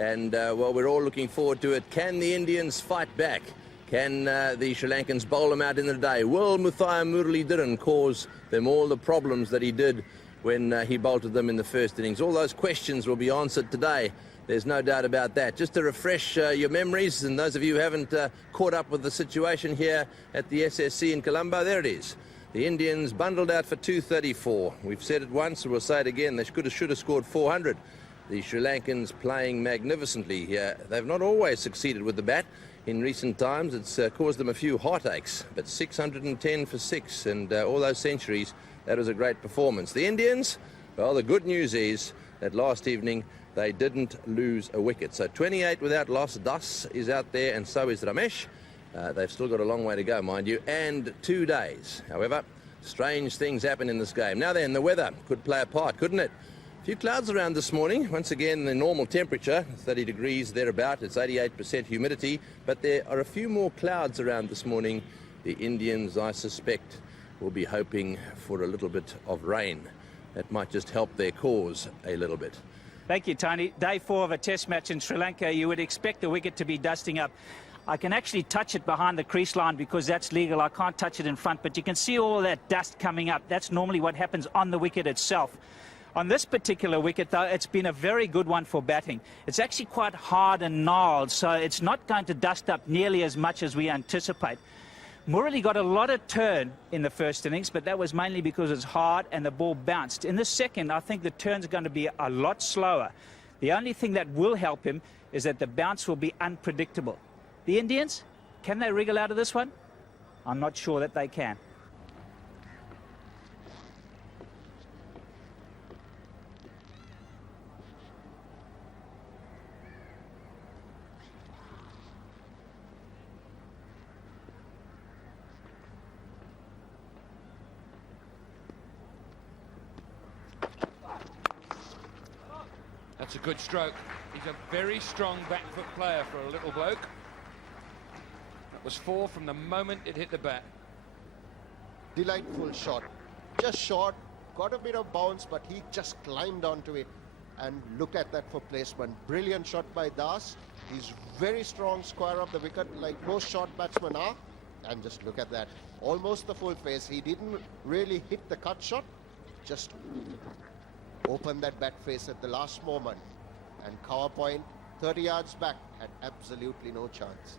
And, well, we're all looking forward to it. Can the Indians fight back? Can the Sri Lankans bowl them out in the day? Will Muthaiya Muralidharan cause them all the problems that he did when he bolted them in the first innings? All those questions will be answered today. There's no doubt about that. Just to refresh your memories, and those of you who haven't caught up with the situation here at the SSC in Colombo, there it is. The Indians bundled out for 234. We've said it once, and we'll say it again. They should have scored 400. The Sri Lankans playing magnificently here. They've not always succeeded with the bat. In recent times, it's caused them a few heartaches. But 610 for 6 and all those centuries, that was a great performance. The Indians, well, the good news is that last evening they didn't lose a wicket. So 28 without loss. Das is out there, and so is Ramesh. They've still got a long way to go, mind you, and 2 days. However, strange things happen in this game. Now then, the weather could play a part, couldn't it? A few clouds around this morning. Once again, the normal temperature, 30 degrees thereabout. It's 88% humidity, but there are a few more clouds around this morning. The Indians, I suspect, will be hoping for a little bit of rain. That might just help their cause a little bit. Thank you, Tony. Day 4 of a test match in Sri Lanka. You would expect the wicket to be dusting up. I can actually touch it behind the crease line because that's legal. I can't touch it in front, but you can see all that dust coming up. That's normally what happens on the wicket itself. On this particular wicket, though, it's been a very good one for batting. It's actually quite hard and gnarled, so it's not going to dust up nearly as much as we anticipate. Murali got a lot of turn in the first innings, but that was mainly because it's hard and the ball bounced. In the second, I think the turns are going to be a lot slower. The only thing that will help him is that the bounce will be unpredictable. The Indians, can they wriggle out of this one? I'm not sure that they can. That's a good stroke. He's a very strong back foot player for a little bloke. That was 4 from the moment it hit the bat. Delightful shot. Just short, got a bit of bounce, but he just climbed onto it. And look at that for placement. Brilliant shot by Das. He's very strong, square of the wicket, like most short batsmen are. And just look at that. Almost the full face. He didn't really hit the cut shot. Just open that bat face at the last moment, and cover point 30 yards back had absolutely no chance.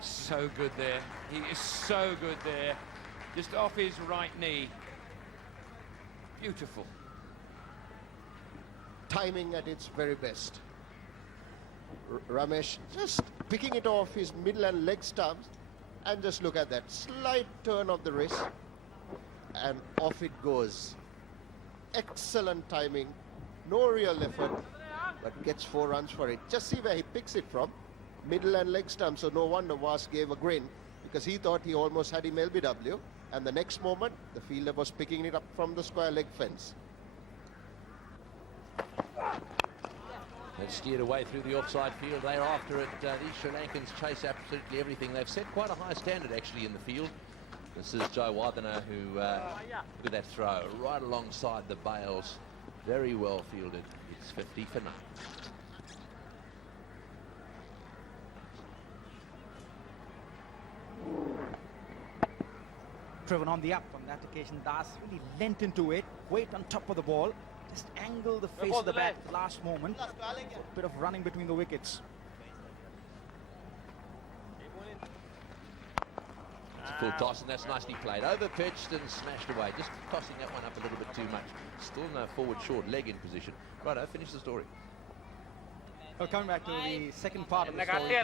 He's so good there. He is so good there. Just off his right knee. Beautiful. Timing at its very best. Ramesh just picking it off his middle and leg stumps. And just look at that slight turn of the wrist, and off it goes. Excellent timing, no real effort, but gets 4 runs for it. Just see where he picks it from, middle and leg stump. So no wonder Vas gave a grin, because he thought he almost had him LBW, and the next moment the fielder was picking it up from the square leg fence. They've steered away through the offside field. They're after it. These Sri Lankans chase absolutely everything. They've set quite a high standard, actually, in the field. This is Joe Wadana who, with that throw, right alongside the bails. Very well fielded. It's 50 for 9. Driven on the up on that occasion. Das really leant into it, weight on top of the ball. Just angle the face of the bat at the last moment. A bit of running between the wickets. It's a full toss, and that's nicely played. Over-pitched and smashed away. Just tossing that one up a little bit too much. Still no forward short leg in position. Righto, finish the story. Well, coming back to the second part of the story.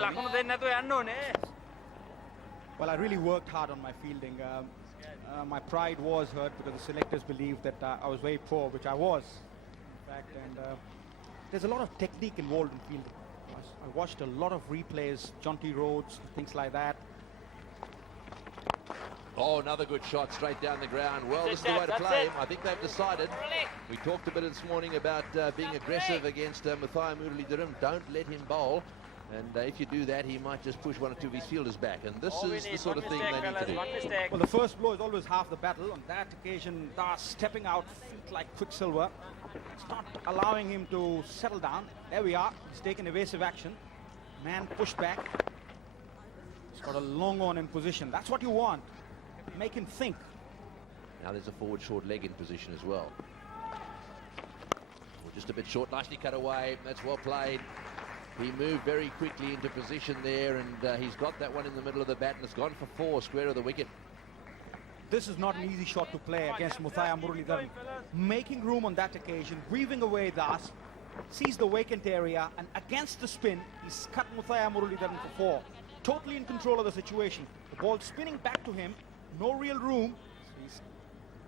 Well, I really worked hard on my fielding. My pride was hurt because the selectors believed that I was very poor, which I was, in fact. And there's a lot of technique involved in fielding. I watched a lot of replays, Jonty Rhodes, things like that. Oh, another good shot straight down the ground. Well, this is the way to play him. I think they've decided. We talked a bit this morning about being aggressive against Muthaiya Muralidharan. Don't let him bowl. And if you do that, he might just push one or two of his fielders back. And this is the sort of thing they need to do. Well, the first blow is always half the battle. On that occasion, Das stepping out, feet like Quicksilver. It's not allowing him to settle down. There we are. He's taken evasive action. Man pushed back. He's got a long on in position. That's what you want. Make him think. Now there's a forward short leg in position as well. Just a bit short, nicely cut away. That's well played. He moved very quickly into position there, and he's got that one in the middle of the bat, and it's gone for 4, square of the wicket. This is not an easy shot to play against Muthiah Muralitharan. Making room on that occasion, weaving away Das, sees the vacant area, and against the spin, he's cut Muthiah Muralitharan for 4. Totally in control of the situation. The ball spinning back to him, no real room. He's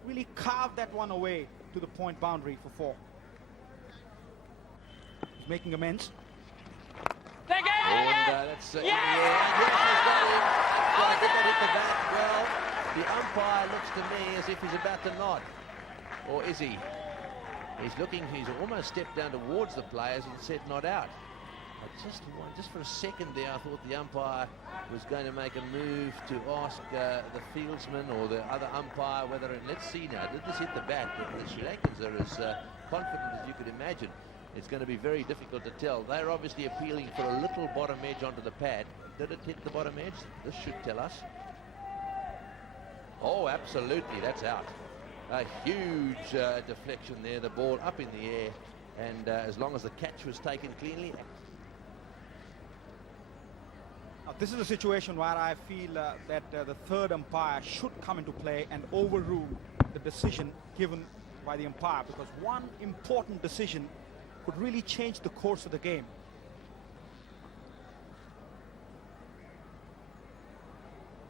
really carved that one away to the point boundary for 4. He's making amends. And that's in the air. And yes, he's got him. Trying to get that hit the bat. Well, the umpire looks to me as if he's about to nod. Or is he? He's looking, he's almost stepped down towards the players and said not out. Just for a second there, I thought the umpire was going to make a move to ask the fieldsman or the other umpire whether, and let's see now, did this hit the bat? The Sri Lankans are as confident as you could imagine. It's going to be very difficult to tell. They're obviously appealing for a little bottom edge onto the pad. Did it hit the bottom edge? This should tell us. Oh, absolutely, that's out. A huge deflection there, the ball up in the air, and as long as the catch was taken cleanly. Now, this is a situation where I feel that the third umpire should come into play and overrule the decision given by the umpire, because one important decision could really change the course of the game.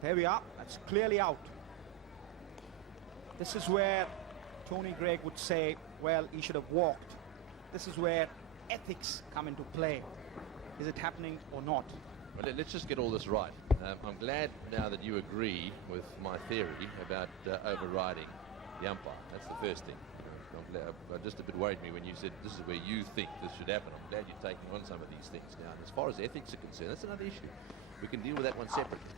There we are. That's clearly out. This is where Tony Greig would say, well, he should have walked. This is where ethics come into play. Is it happening or not? Well, let's just get all this right. I'm glad now that you agree with my theory about overriding the umpire. That's the first thing. Just a bit worried me when you said this is where you think this should happen. I'm glad you're taking on some of these things now. And as far as ethics are concerned, that's another issue. We can deal with that one separately.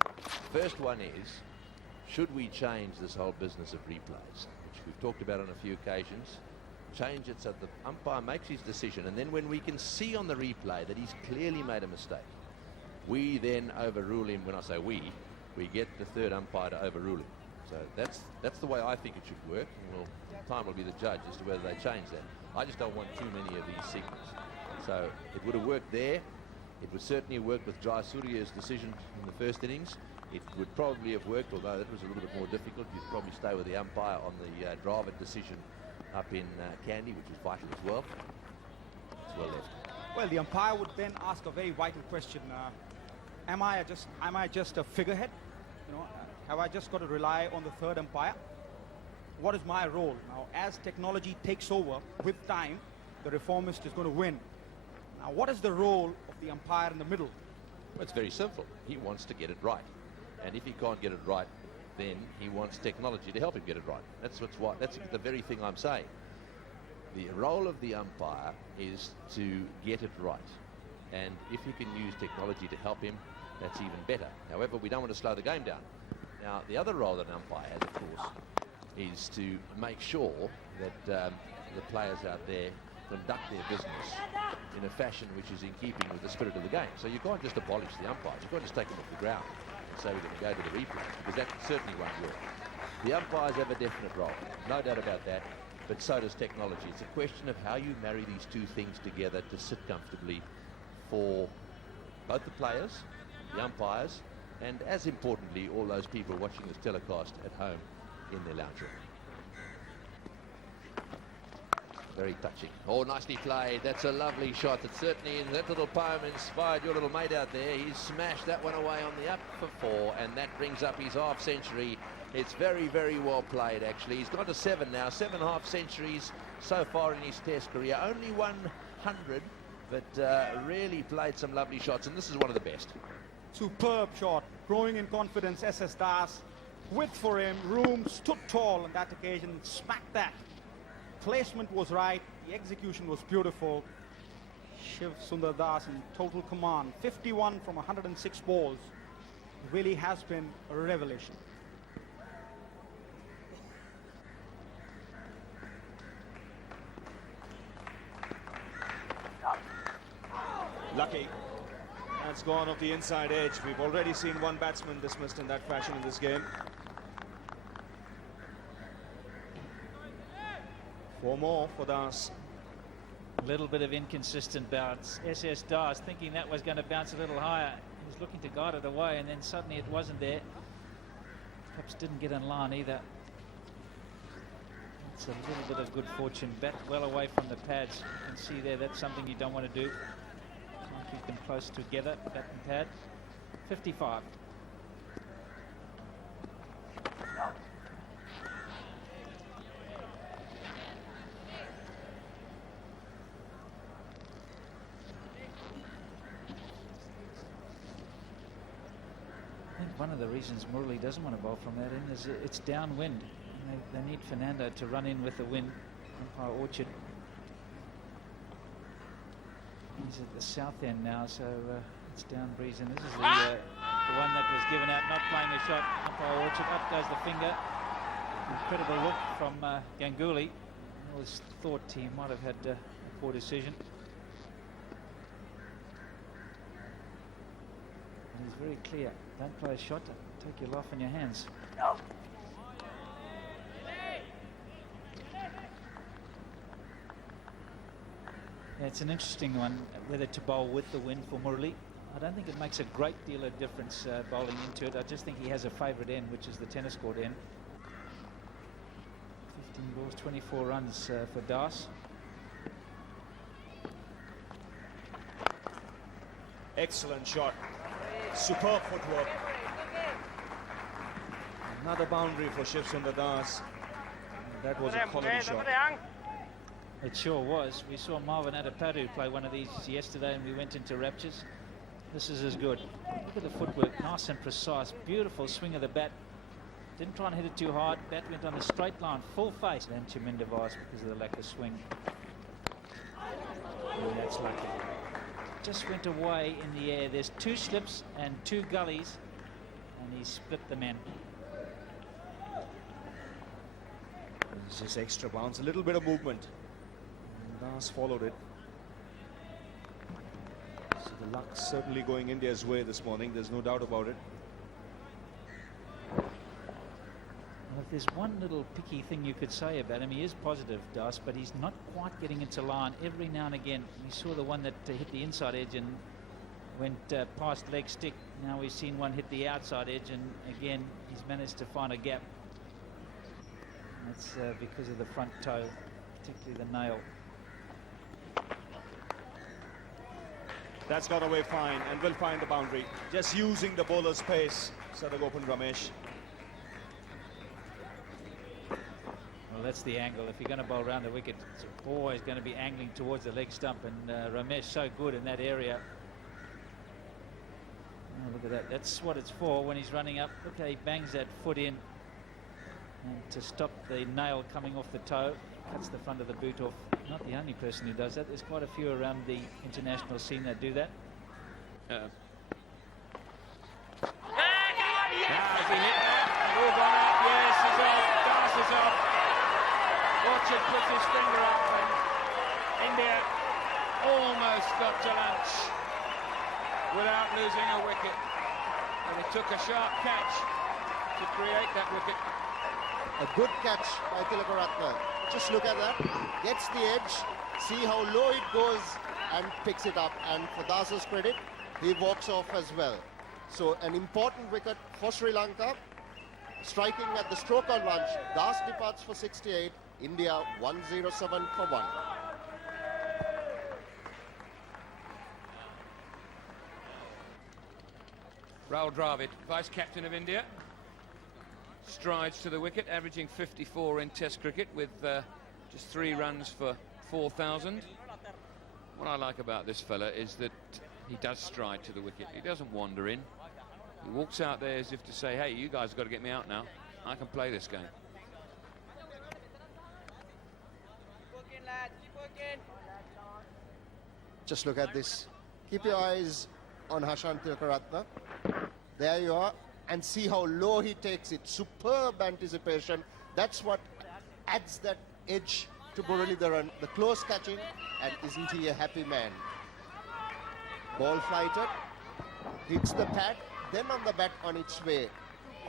First one is, should we change this whole business of replays, which we've talked about on a few occasions? Change it so the umpire makes his decision, and then when we can see on the replay that he's clearly made a mistake, we then overrule him. When I say we get the third umpire to overrule him. So that's the way I think it should work. Well, time will be the judge as to whether they change that. I just don't want too many of these signals. So it would have worked there. It would certainly have worked with Jayasuriya's decision in the first innings. It would probably have worked, although that was a little bit more difficult. You'd probably stay with the umpire on the Dravid decision up in Kandy, which was vital as well. It's well left. Well, the umpire would then ask a very vital question. Am I just a figurehead? You know, have I just got to rely on the third umpire? What is my role? Now, as technology takes over with time, the reformist is going to win. Now, what is the role of the umpire in the middle? Well, it's very simple. He wants to get it right. And if he can't get it right, then he wants technology to help him get it right. That's the very thing I'm saying. The role of the umpire is to get it right. And if he can use technology to help him, that's even better. However, we don't want to slow the game down. Now, the other role that an umpire has, of course, is to make sure that the players out there conduct their business in a fashion which is in keeping with the spirit of the game. So you can't just abolish the umpires. You can't just take them off the ground and say we're going to go to the replay, because that certainly won't work. The umpires have a definite role, no doubt about that, but so does technology. It's a question of how you marry these two things together to sit comfortably for both the players, the umpires, and as importantly, all those people watching this telecast at home in their lounge room. Very touching. Oh, nicely played. That's a lovely shot. It certainly, in that little poem, inspired your little mate out there. He's smashed that one away on the up for 4, and that brings up his half century. It's very, very well played, actually. He's gone to 7 now. 7 half centuries so far in his Test career. Only 100, but really played some lovely shots, and this is one of the best. Superb shot. Growing in confidence, SS Das. Width for him. Room stood tall on that occasion. Smacked that. Placement was right. The execution was beautiful. Shiv Sundar Das in total command. 51 from 106 balls. Really has been a revelation. Lucky. That's gone off the inside edge. We've already seen one batsman dismissed in that fashion in this game. 4 more for Das. A little bit of inconsistent bounce. SS Das thinking that was going to bounce a little higher. He was looking to guide it away, and then suddenly it wasn't there. Perhaps didn't get in line either. It's a little bit of good fortune. Bat well away from the pads. You can see there, that's something you don't want to do. Keep them close together, bat and pad. 55. I think one of the reasons Murali doesn't want to bowl from that end is it's downwind. And they need Fernando to run in with the wind. Umpire Orchard. He's at the south end now, so it's down breeze, and this is the one that was given out, not playing a shot. Umpire Orchard, up goes the finger. Incredible look from Ganguly. I always thought he might have had a poor decision. And he's very clear. Don't play a shot, take your life in your hands. Yeah, it's an interesting one, whether to bowl with the wind for Murali. I don't think it makes a great deal of difference bowling into it. I just think he has a favourite end, which is the tennis court end. 15 balls, 24 runs for Das. Excellent shot. Superb footwork. Another boundary for Shiv Sundar Das. That was a quality shot. It sure was. We saw Marvin Adapadu play one of these yesterday, and we went into raptures. This is as good. Look at the footwork, nice and precise. Beautiful swing of the bat. Didn't try and hit it too hard. Bat went on the straight line, full face. Then Chaminda Vice because of the lack of swing. And that's lucky. Just went away in the air. There's 2 slips and 2 gullies, and he split the men. It's just extra bounce, a little bit of movement. Das followed it. So the luck's certainly going India's way this morning. There's no doubt about it. Well, if there's one little picky thing you could say about him, he is positive, Das, but he's not quite getting into line every now and again. We saw the one that hit the inside edge and went past leg stick. Now we've seen one hit the outside edge, and again he's managed to find a gap. That's because of the front toe, particularly the nail. That's got away fine and will find the boundary. Just using the bowler's pace. Sadagopan Ramesh. Well, that's the angle. If you're going to bowl around the wicket, it's always going to be angling towards the leg stump, and Ramesh so good in that area. Oh, look at that. That's what it's for when he's running up. Look how he bangs that foot in, and to stop the nail coming off the toe, cuts the front of the boot off. Not the only person who does that. There's quite a few around the international scene that do that. Now, has he hit that? All gone out. Yes, he's off. Das is off. Orchard puts his finger up, and India almost got to lunch without losing a wicket. And it took a sharp catch to create that wicket. A good catch by Tilakaratne. Just look at that. Gets the edge. See how low it goes and picks it up. And for Das's credit, he walks off as well. So an important wicket for Sri Lanka. Striking at the stroke on lunch. Das departs for 68. India 107 for 1. Rahul Dravid, vice-captain of India, strides to the wicket, averaging 54 in Test cricket with just 3 runs for 4,000. What I like about this fella is that he does stride to the wicket. He doesn't wander in. He walks out there as if to say, hey, you guys have got to get me out now. I can play this game. Just look at this. Keep your eyes on Hashan Tilakaratne. There you are. And see how low he takes it. Superb anticipation. That's what adds that edge to Muralidharan. The close catching, and isn't he a happy man? Ball flighted, hits the pad, then on the bat on its way.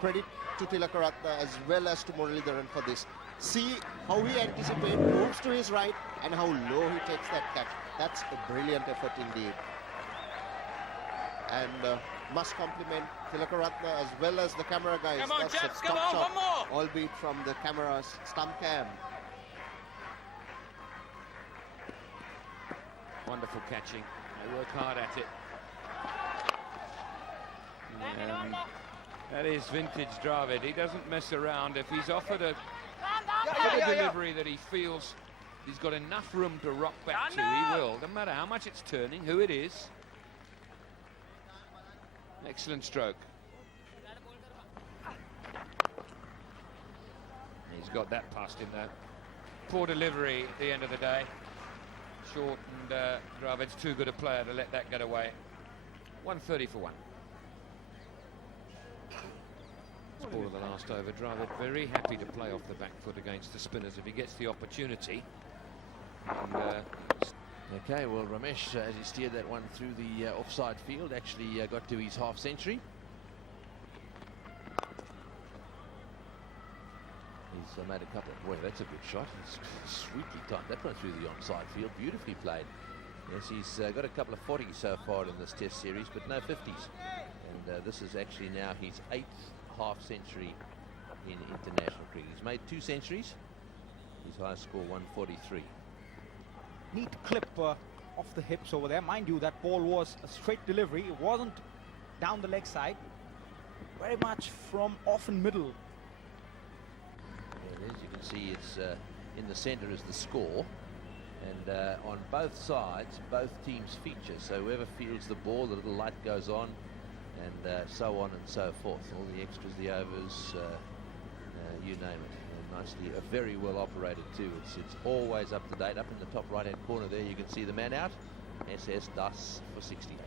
Credit to Tilakaratne as well as to Muralidharan for this. See how he anticipates, moves to his right, and how low he takes that catch. That's a brilliant effort indeed. And must compliment Tilakaratne as well as the camera guys. Come on, That's chaps, a come top on, shot, one more. albeit from the camera's stump cam. Wonderful catching. They work hard at it. That is vintage Dravid. He doesn't mess around. If he's offered a delivery that he feels he's got enough room to rock back to, he will. No matter how much it's turning, who it is. Excellent stroke. He's got that past him though. Poor delivery at the end of the day. Short, and Dravid's too good a player to let that get away. 130 for 1. Ball of the last over. Dravid very happy to play off the back foot against the spinners if he gets the opportunity. And, Okay, well, Ramesh, as he steered that one through the offside field, actually got to his half century. He's made a couple of... Boy, that's a good shot. It's sweetly timed. That one through the onside field. Beautifully played. Yes, he's got a couple of 40s so far in this Test series, but no 50s. And this is actually now his 8th half century in international cricket. He's made 2 centuries. His highest score, 143. Neat clip off the hips over there. Mind you, that ball was a straight delivery. It wasn't down the leg side. Very much from off and middle. There it is. You can see it's in the center is the score. And on both sides, both teams feature. So whoever fields the ball, the little light goes on, and so on and so forth. All the extras, the overs, you name it. Nicely, very well operated too. It's always up to date. Up in the top right hand corner there, you can see the man out. SS Das for 68.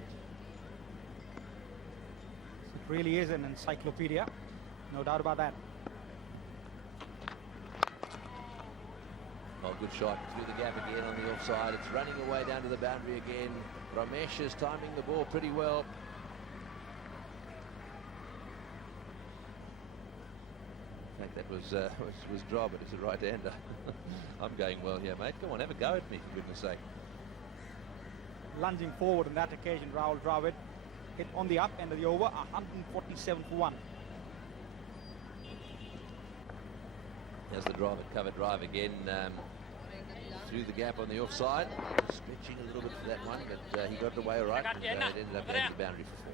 It really is an encyclopedia, no doubt about that. Oh, good shot through the gap again on the offside. It's running away down to the boundary again. Ramesh is timing the ball pretty well. In fact, that was Dravid. It's a right-hander. I'm going well here, mate. Come on, have a go at me, for goodness sake. Lunging forward on that occasion, Rahul Dravid hit on the up end of the over, 147 for 1. There's the drive, cover drive again through the gap on the offside. Stretching a little bit for that one, but he got it away all right. And, it ended up going to the boundary for 4.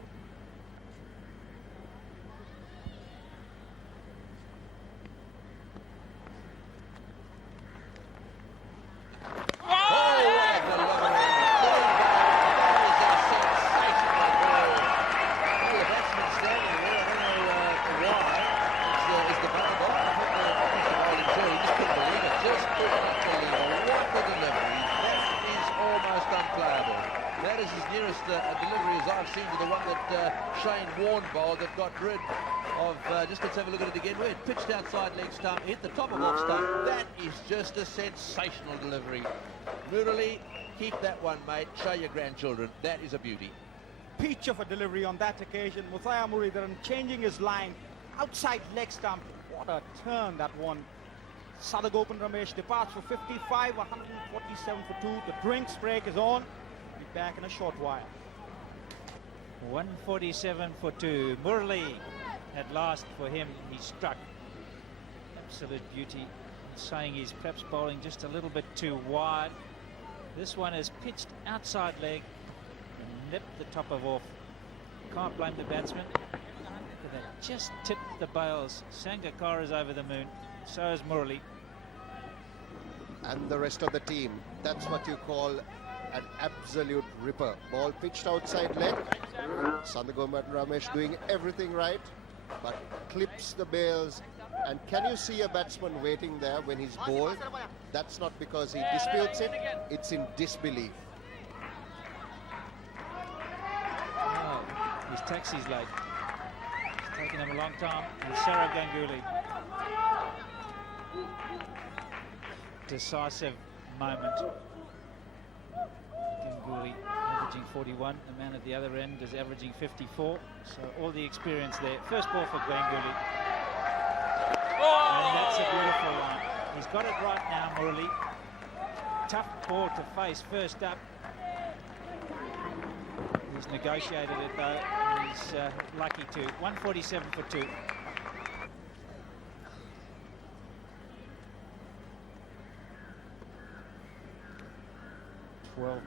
That got rid of, just let's have a look at it again, where it pitched outside leg stump, hit the top of off stump. That is just a sensational delivery. Murali, keep that one, mate. Show your grandchildren. That is a beauty. Peach of a delivery on that occasion. Muthiah Muralidharan changing his line, outside leg stump. What a turn that one. Sadagopan Ramesh departs for 55, 147 for 2. The drinks break is on. Be back in a short while. 147 for 2. Murali, at last for him, he struck. Absolute beauty. Saying he's perhaps bowling just a little bit too wide. This one is pitched outside leg and nipped the top of off. Can't blame the batsman. Look at that. Just tipped the bails. Sangakkara is over the moon. So is Murali. And the rest of the team. That's what you call an absolute ripper. Ball pitched outside leg. Sadagopan Ramesh doing everything right, but clips the bails. And can you see a batsman waiting there when he's bowled? That's not because he disputes it, it's in disbelief. His taxi's late. It's taken him a long time. And Sourav Ganguly. Decisive moment. Ganguly averaging 41. The man at the other end is averaging 54. So all the experience there. First ball for Ganguly. And that's a beautiful line. He's got it right now, Murali. Tough ball to face first up. He's negotiated it though. He's lucky to. 147 for 2.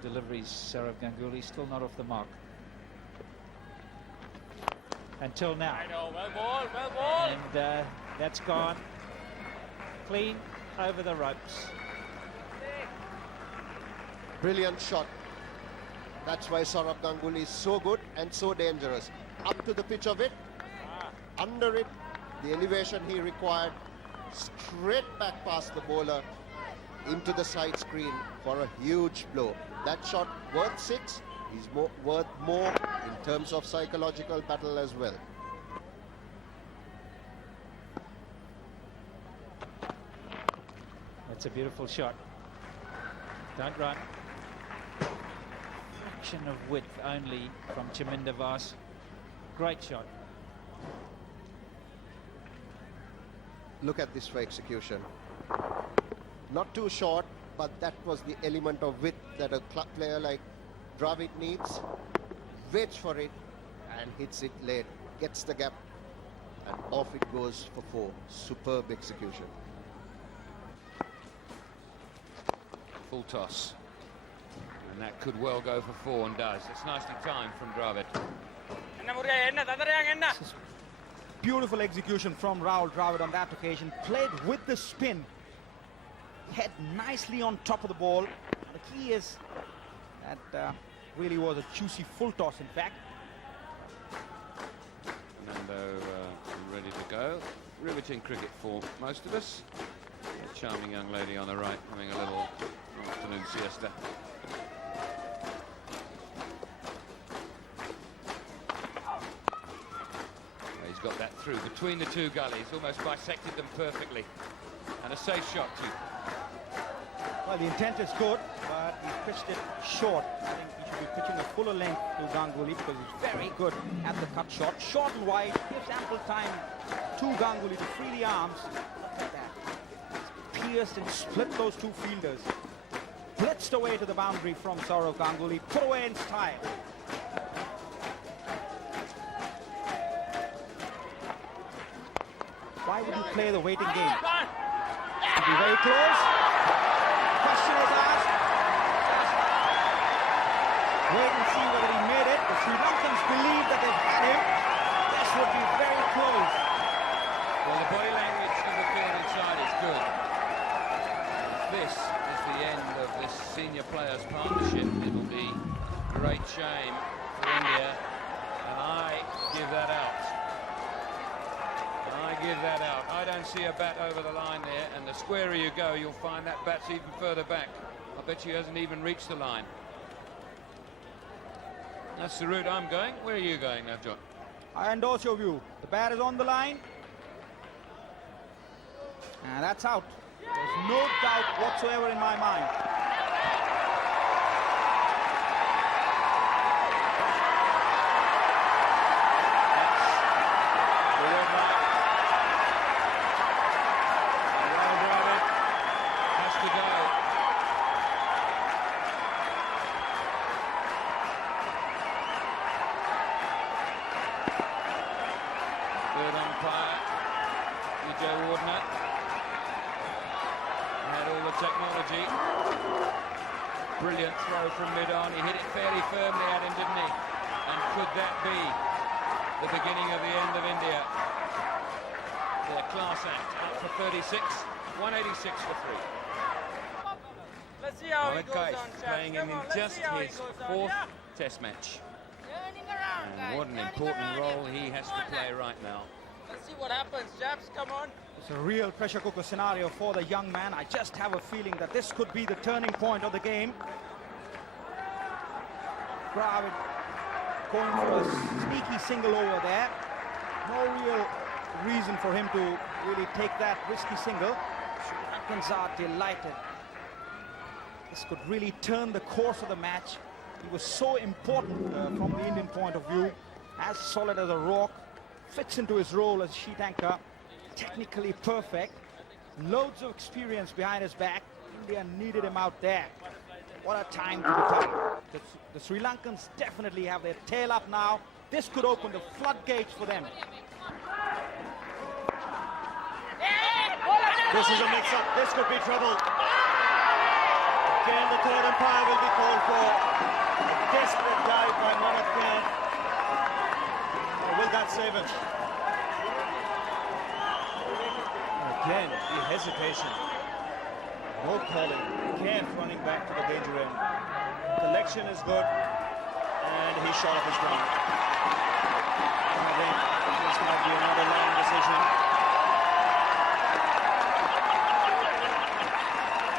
Deliveries, Sourav Ganguly still not off the mark. Until now. Well ball. And that's gone. Clean over the ropes. Brilliant shot. That's why Sourav Ganguly is so good and so dangerous. Up to the pitch of it, under it, the elevation he required, straight back past the bowler, into the side screen for a huge blow. That shot worth 6, is worth more in terms of psychological battle as well. That's a beautiful shot. Don't run. Fraction of width only from Chaminda Vaas. Great shot. Look at this for execution. Not too short, but that was the element of width that a player like Dravid needs. Waits for it and hits it late, gets the gap, and off it goes for 4. Superb execution. Full toss. And that could well go for 4 and does. It's nicely timed from Dravid. Beautiful execution from Rahul Dravid on that occasion. Played with the spin. Head nicely on top of the ball. The key is that really was a juicy full toss, in fact. Fernando ready to go. Riveting cricket for most of us. A charming young lady on the right having a little afternoon siesta. He's got that through between the two gullies, almost bisected them perfectly. And a safe shot too. Well, the intent is good, but he pitched it short. I think he should be pitching a fuller length to Ganguly because he's very good at the cut shot. Short and wide, gives ample time to Ganguly to free the arms. Look at that. Pierced and split those two fielders. Blitzed away to the boundary from Sourav Ganguly. Put away in style. Why would you play the waiting game? To be very close. Question is asked. Wait and see whether he made it. The Sri Lankans believe that they've had him. This would be very close. Well, the body language of the field inside is good. If this is the end of this senior players partnership, it will be a great shame for India. And I give that out. I don't see a bat over the line there, and the squarer you go, you'll find that bat's even further back. I bet she hasn't even reached the line. That's the route I'm going. Where are you going now, John? I endorse your view. The bat is on the line. And that's out. There's no doubt whatsoever in my mind. Technology. Brilliant throw from mid-on. He hit it fairly firmly at him, didn't he? And could that be the beginning of the end of India? Their class act up for 36, 186 for 3. Let's see how Mohammad he goes Kaif on, chaps. playing him in just his 4th test match. And what an important role he has to play right now. Let's see what happens, chaps. Come on. It's a real pressure cooker scenario for the young man. I just have a feeling that this could be the turning point of the game. Dravid going for a sneaky single over there. No real reason for him to really take that risky single. Sri Lankans are delighted. This could really turn the course of the match. He was so important from the Indian point of view. As solid as a rock, fits into his role as sheet anchor, technically perfect, loads of experience behind his back. India needed him out there. What a time to become. The Sri Lankans definitely have their tail up now. This could open the floodgates for them. This is a mix-up. This could be trouble. Again, the third umpire will be called for. A desperate dive by Mohammad Khan. Will that save him? Again, the hesitation. No calling. Khan running back to the danger end. Collection is good. And he shot up his ground. I think this might be another line decision.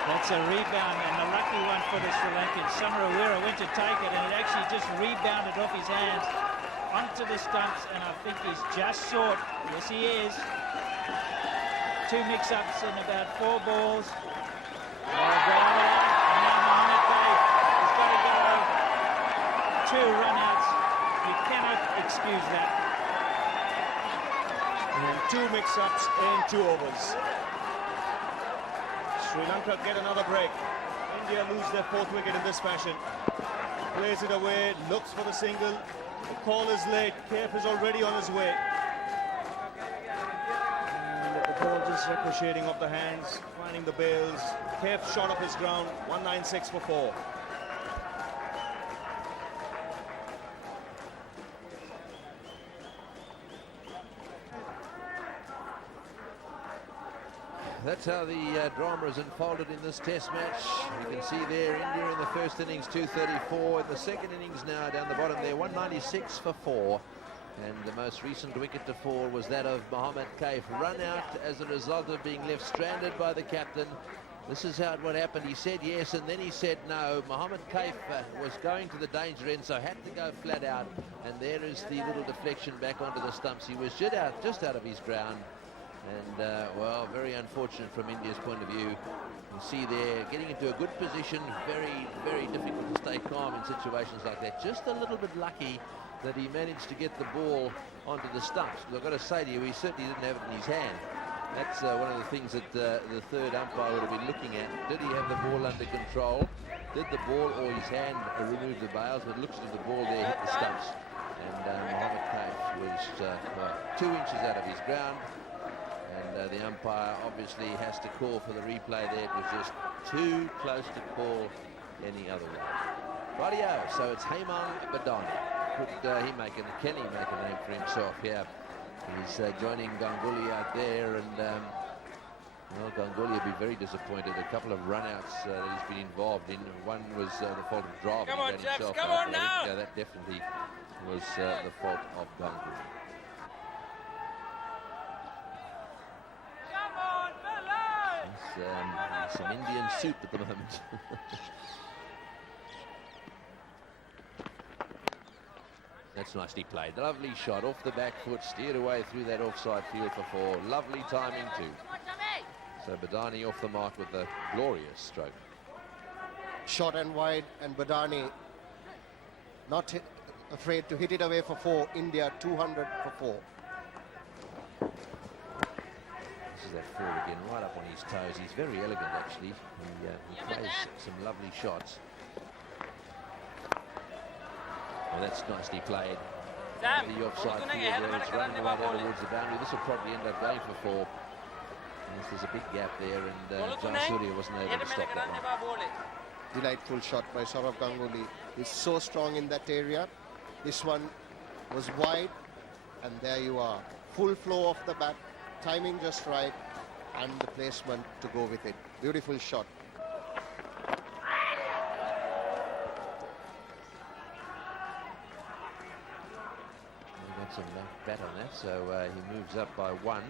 That's a rebound, and a lucky one for the Sri Lankans. Samarawira went to take it, and it actually just rebounded off his hands onto the stumps, and I think he's just short. Yes, he is. 2 mix-ups in about 4 balls. And now Mohammad Kaif has got to go 2 run-outs. You cannot excuse that. And 2 mix-ups in 2 overs. Sri Lanka get another break. India lose their 4th wicket in this fashion. Plays it away, looks for the single. The call is late. Kaif is already on his way. And the ball just ricocheting off the hands, finding the bails. Kaif shot up his ground, 196 for 4. That's how the drama has unfolded in this test match. You can see there India in the first innings 234, in the second innings now down the bottom there 196 for 4, and the most recent wicket to fall was that of Mohammad Kaif, run out as a result of being left stranded by the captain. This is how what happened. He said yes and then he said no. Mohammad Kaif was going to the danger end, so had to go flat out, and there is the little deflection back onto the stumps. He was just out of his ground. And, well, very unfortunate from India's point of view. You see there, getting into a good position, very, very difficult to stay calm in situations like that. Just a little bit lucky that he managed to get the ball onto the stumps. Because I've got to say to you, he certainly didn't have it in his hand. That's one of the things that the third umpire would have been looking at. Did he have the ball under control? Did the ball or his hand remove the bails? But it looks like the ball there hit the stumps. And Mohammad Kaif was 2 inches out of his ground. And the umpire obviously has to call for the replay there. It was just too close to call any other way. Rightio, so it's Hemang Badani. Could he make Kenny make a name for himself here? He's joining Ganguly out there, and well, Ganguly will be very disappointed. A couple of run-outs that he's been involved in. One was the fault of driving. Come on, chaps, himself come out on there. now! That definitely was the fault of Ganguly. Some Indian soup at the moment. That's nicely played. Lovely shot off the back foot, steered away through that offside field for 4. Lovely timing too. So Badani off the mark with a glorious stroke. Short and wide, and Badani not afraid to hit it away for 4. India 200 for 4. That forward again, right up on his toes. He's very elegant actually. He plays some lovely shots. Well, that's nicely played. The offside field there, it's running right out towards the boundary. This will probably end up going for 4. Unless there's a big gap there, and Jayasuriya wasn't able to stop that one. Delightful shot by Sourav Ganguly. He's so strong in that area. This one was wide, and there you are. Full flow off the bat. Timing just right, and the placement to go with it. Beautiful shot. He got some bat on that, so he moves up by 1.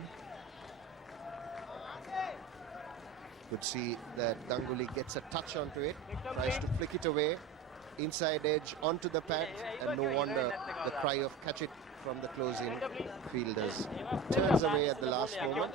Could see that Ganguly gets a touch onto it, tries to flick it away. inside edge onto the pad, and no wonder the cry of catch it from the closing fielders. Turns away at the last moment,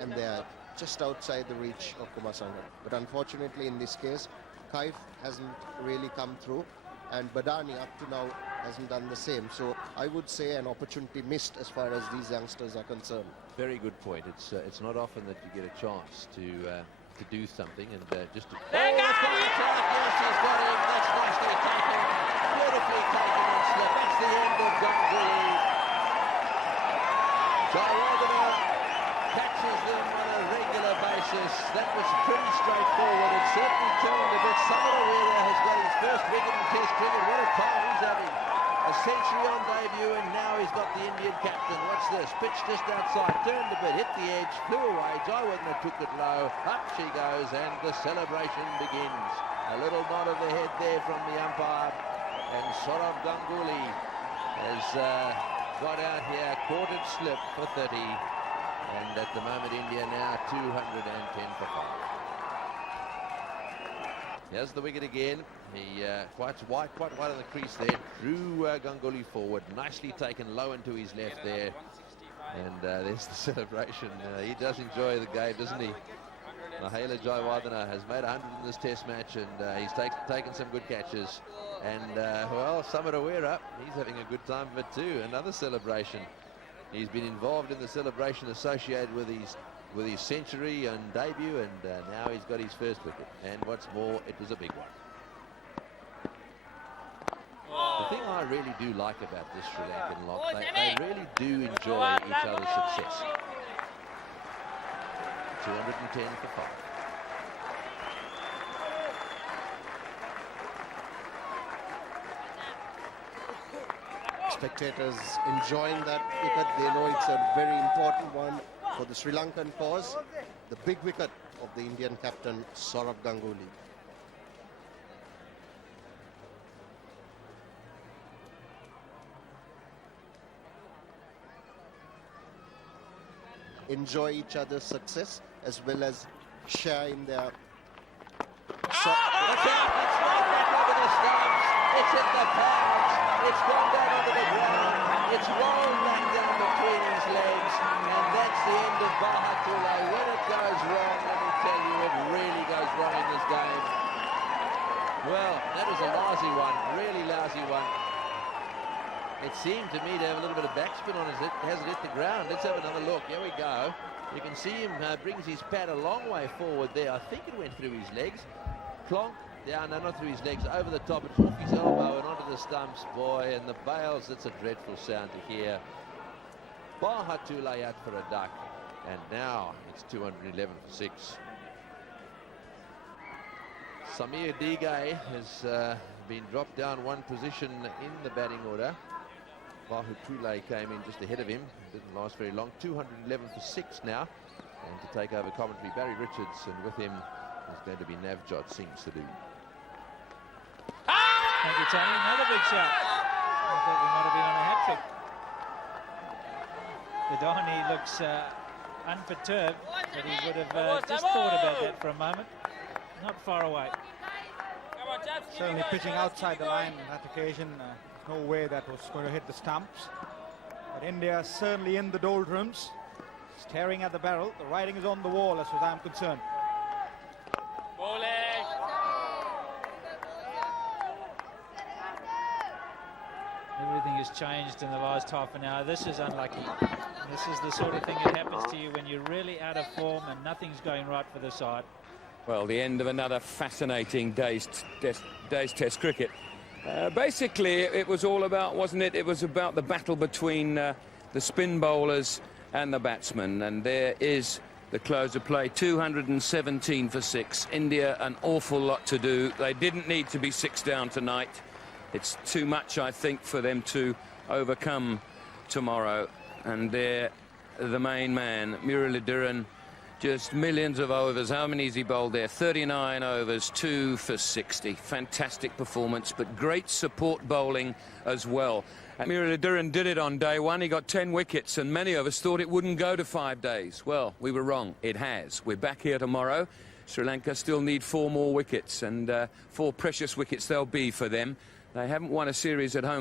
and they are just outside the reach of Kumarsangam. But unfortunately in this case, Kaif hasn't really come through, and Badani up to now hasn't done the same. So I would say an opportunity missed as far as these youngsters are concerned. Very good point. It's not often that you get a chance to do something and just to... Oh, There that's got the track. Yes, he's got him. That's nicely taken. Beautifully taken on slip. That's the end of Ganguly. Jayawardena catches them on a regular basis. That was pretty straightforward. It certainly turned a bit. Samaraweera has got his first wicket in Test cricket. What a time he's having. A century on debut, and now he's got the Indian captain. What's this? Pitch just outside, turned a bit, hit the edge, flew away. Jayawardena took it low. Up she goes, and the celebration begins. A little nod of the head there from the umpire, and Saurav Ganguly has got out here, caught it slip for 30, and at the moment India now 210 for 5. Here's the wicket again. He quite wide on the crease there. Drew Ganguly forward. Nicely taken low into his left there. And there's the celebration. He does enjoy the game, doesn't he? Mahela Jayawardena has made 100 in this Test match, and he's taken some good catches. And, well, Samaraweera, he's having a good time of it too. Another celebration. He's been involved in the celebration associated with his century and debut, and now he's got his first wicket. And what's more, it was a big one. The thing I really do like about this Sri Lankan lot, they really do enjoy each other's success. 210 for 5. Spectators enjoying that wicket. They know it's a very important one for the Sri Lankan cause. The big wicket of the Indian captain, Saurav Ganguly. Enjoy each other's success as well as share in their... Watch out! It's rolled back over the stumps. It's hit the pads. It's gone down onto the ground. It's rolled back down between his legs, and that's the end of Bahatullah. When it goes wrong, let me tell you, it really goes wrong in this game. Well, that was a lousy one, really lousy one. It seemed to me to have a little bit of backspin on it. Has it hit the ground? Let's have another look. Here we go. You can see him brings his pad a long way forward there. I think it went through his legs. Clonk down, no, not through his legs, over the top. It's off his elbow and onto the stumps, boy. And the bails, it's a dreadful sound to hear. Bahatullah out for a duck. And now it's 211 for 6. Samir Digay has been dropped down one position in the batting order. Bahatullah came in just ahead of him. Didn't last very long. 211 for 6 now. And to take over commentary, Barry Richards, and with him is going to be Navjot Singh Sidhu. Thank you, Tony. Another big shot. I thought we might have been on a hat-trick. Badani looks unperturbed, but he would have just thought about that for a moment. Not far away. Certainly pitching outside the line on that occasion. No way that was going to hit the stumps. But India certainly in the doldrums, staring at the barrel. The writing is on the wall as far as I'm concerned. Everything has changed in the last half an hour. This is unlucky. This is the sort of thing that happens to you when you're really out of form and nothing's going right for the side. Well, the end of another fascinating day's Test cricket. Basically, it was all about, wasn't it? It was about the battle between the spin bowlers and the batsmen. And there is the close of play, 217 for 6. India, an awful lot to do. They didn't need to be 6 down tonight. It's too much, I think, for them to overcome tomorrow. And there, the main man, Muralidharan, just millions of overs. How many has he bowled there? 39 overs, 2 for 60. Fantastic performance, but great support bowling as well. And Muralidharan did it on day one. He got 10 wickets, and many of us thought it wouldn't go to 5 days. Well, we were wrong. It has. We're back here tomorrow. Sri Lanka still need 4 more wickets, and 4 precious wickets they'll be for them. They haven't won a series at home.